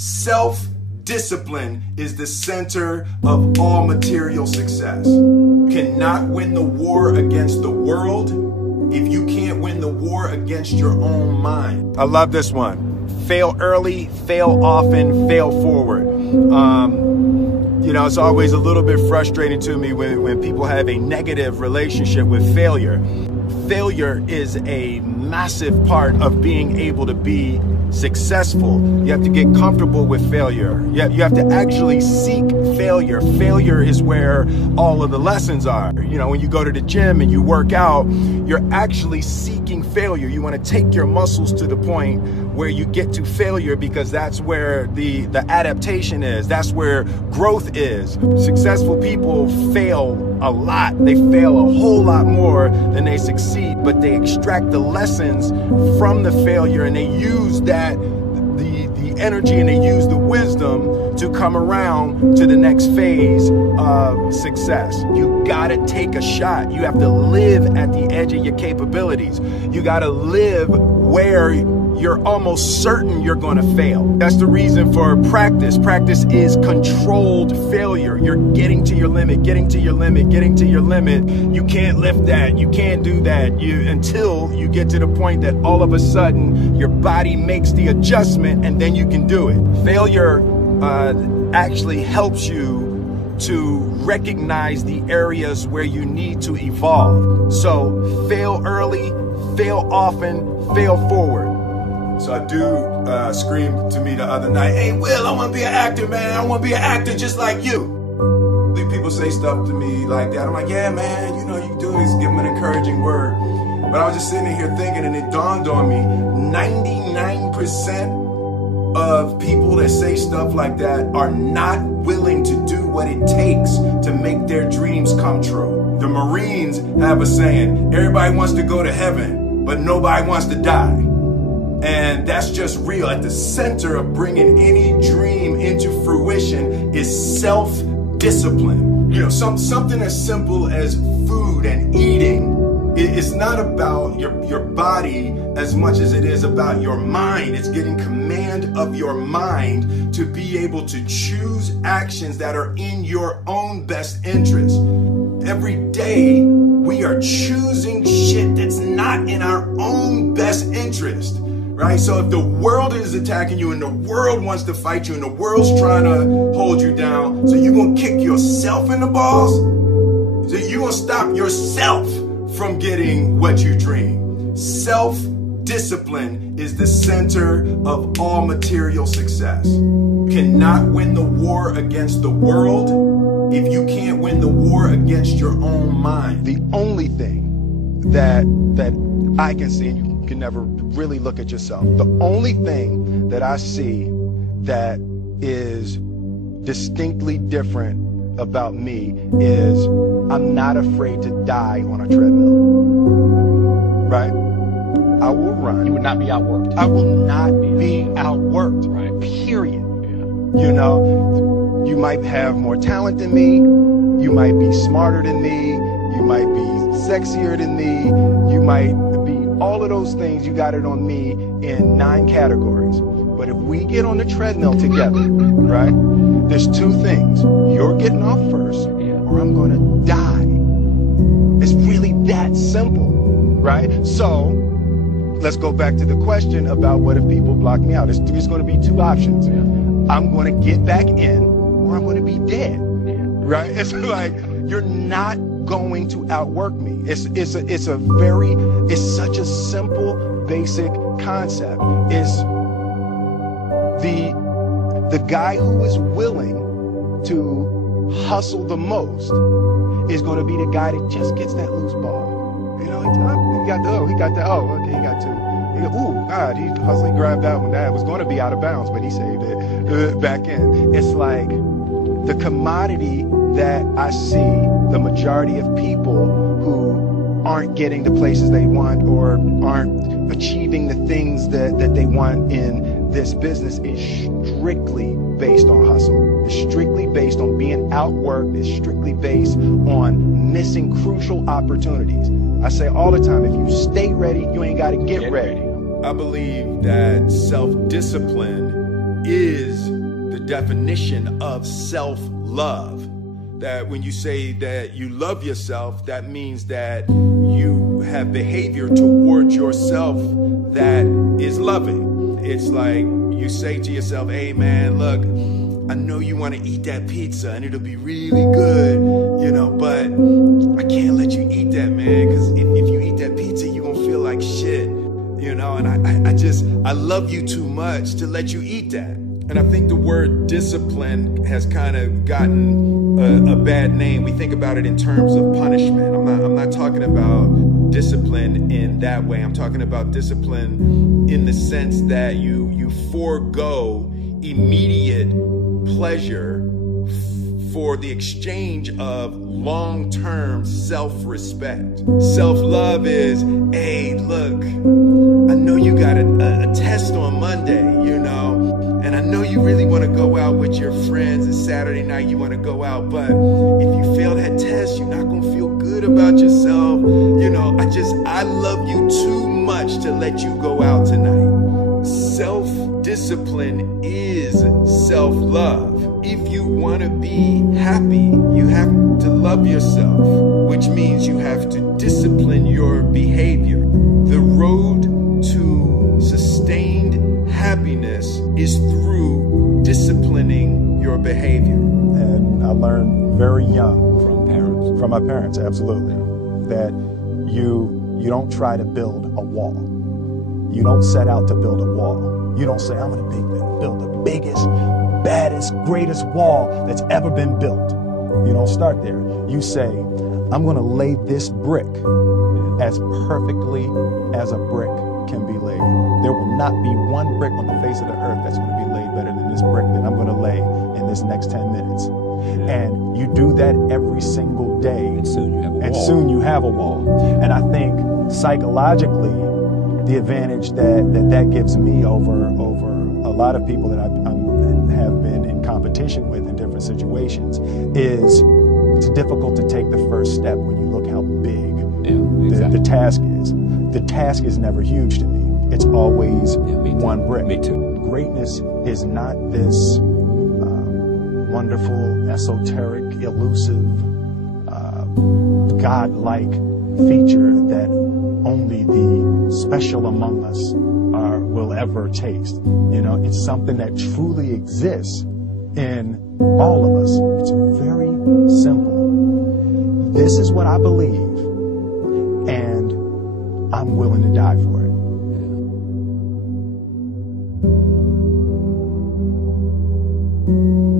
Self-discipline is the center of all material success. You cannot win the war against the world if you can't win the war against your own mind. I love this one. Fail early, fail often, fail forward. It's always a little bit frustrating to me when people have a negative relationship with failure. Failure is a massive part of being able to be successful. You have to get comfortable with failure. You have to actually seek failure. Failure is where all of the lessons are. When you go to the gym and you work out, you're actually seeking failure. You want to take your muscles to the point where you get to failure, because that's where the adaptation is. That's where growth is. Successful people fail a lot. They fail a whole lot more than they succeed, but they extract the lessons from the failure, and they use that, the energy, and they use the wisdom to come around to the next phase of success. You gotta take a shot. You have to live at the edge of your capabilities. You gotta live where you're almost certain you're gonna fail. That's the reason for practice. Practice is controlled failure. You're getting to your limit, getting to your limit, getting to your limit. You can't lift that, you can't do that, until you get to the point that all of a sudden your body makes the adjustment, and then you can do it. Failure actually helps you to recognize the areas where you need to evolve. So fail early, fail often, fail forward. So a dude screamed to me the other night, "Hey, Will, I want to be an actor, man. I want to be an actor just like you." People say stuff to me like that. I'm like, yeah, man, you can do this. Give them an encouraging word. But I was just sitting here thinking, and it dawned on me, 99% of people that say stuff like that are not willing to do what it takes to make their dreams come true. The Marines have a saying, everybody wants to go to heaven, but nobody wants to die. And that's just real. At the center of bringing any dream into fruition is self-discipline. Something as simple as food and eating. It's not about your body as much as it is about your mind. It's getting command of your mind to be able to choose actions that are in your own best interest. Every day, we are choosing shit that's not in our own best interest. Right? So if the world is attacking you, and the world wants to fight you, and the world's trying to hold you down, so you're going to kick yourself in the balls? So you're going to stop yourself from getting what you dream. Self-discipline is the center of all material success. You cannot win the war against the world if you can't win the war against your own mind. The only thing that I can see, and you can never really look at yourself, the only thing that I see that is distinctly different about me is I'm not afraid to die on a treadmill. Right? I will run. You would not be outworked. I will not be outworked. Right. Period. You might have more talent than me. You might be smarter than me. You might be sexier than me. You might be all of those things. You got it on me in 9 categories. But if we get on the treadmill together, right, there's 2 things. You're getting off first, or I'm going to die. It's really that simple, right? So let's go back to the question about what if people block me out. There's going to be 2 options. I'm going to get back in, or I'm going to be dead, right? It's like, you're not going to outwork me. It's such a simple, basic concept. It's the guy who is willing to hustle the most is going to be the guy that just gets that loose ball. He got 2. Ooh, God, he hustling, grabbed that one. That was going to be out of bounds, but he saved it back in. It's like the commodity that I see the majority of people who aren't getting the places they want or aren't achieving the things that they want in this business is strictly based on hustle. It's strictly based on being outworked. It's strictly based on missing crucial opportunities. I say all the time, if you stay ready, you ain't got to get ready. I believe that self-discipline is definition of self-love. That when you say that you love yourself, that means that you have behavior towards yourself that is loving. It's like you say to yourself, hey man, look, I know you want to eat that pizza and it'll be really good, but I can't let you eat that, man, because if you eat that pizza, you're going to feel like shit, and I love you too much to let you eat that. And I think the word discipline has kind of gotten a bad name. We think about it in terms of punishment. I'm not talking about discipline in that way. I'm talking about discipline in the sense that you forego immediate pleasure for the exchange of long-term self-respect. Self-love is, hey, look, I know you got a test on Monday, and I know you really want to go out with your friends. It's Saturday night, you want to go out, but if you fail that test, you're not going to feel good about yourself. I love you too much to let you go out tonight. Self-discipline is self-love. If you want to be happy, you have to love yourself, which means you have to discipline your behavior. The road to sustained happiness is through disciplining your behavior. And I learned very young From my parents, absolutely, that you don't try to build a wall. You don't set out to build a wall. You don't say, I'm going to build the biggest, baddest, greatest wall that's ever been built. You don't start there. You say, I'm going to lay this brick as perfectly as a brick can be laid. There will not be one brick on the face of the earth that's going to be laid better than this brick that I'm going to lay in this next 10 minutes. And you do that every single day. And soon you have a wall. And soon you have a wall. And I think psychologically, the advantage that gives me over a lot of people that I have been in competition with in different situations is it's difficult to take the first step when you look how big the task is. The task is never huge to me. It's always one brick. Me too. Greatness is not this wonderful, esoteric, elusive, God-like feature that only the special among us will ever taste. It's something that truly exists in all of us. It's very simple. This is what I believe, and I'm willing to die for it. Yeah.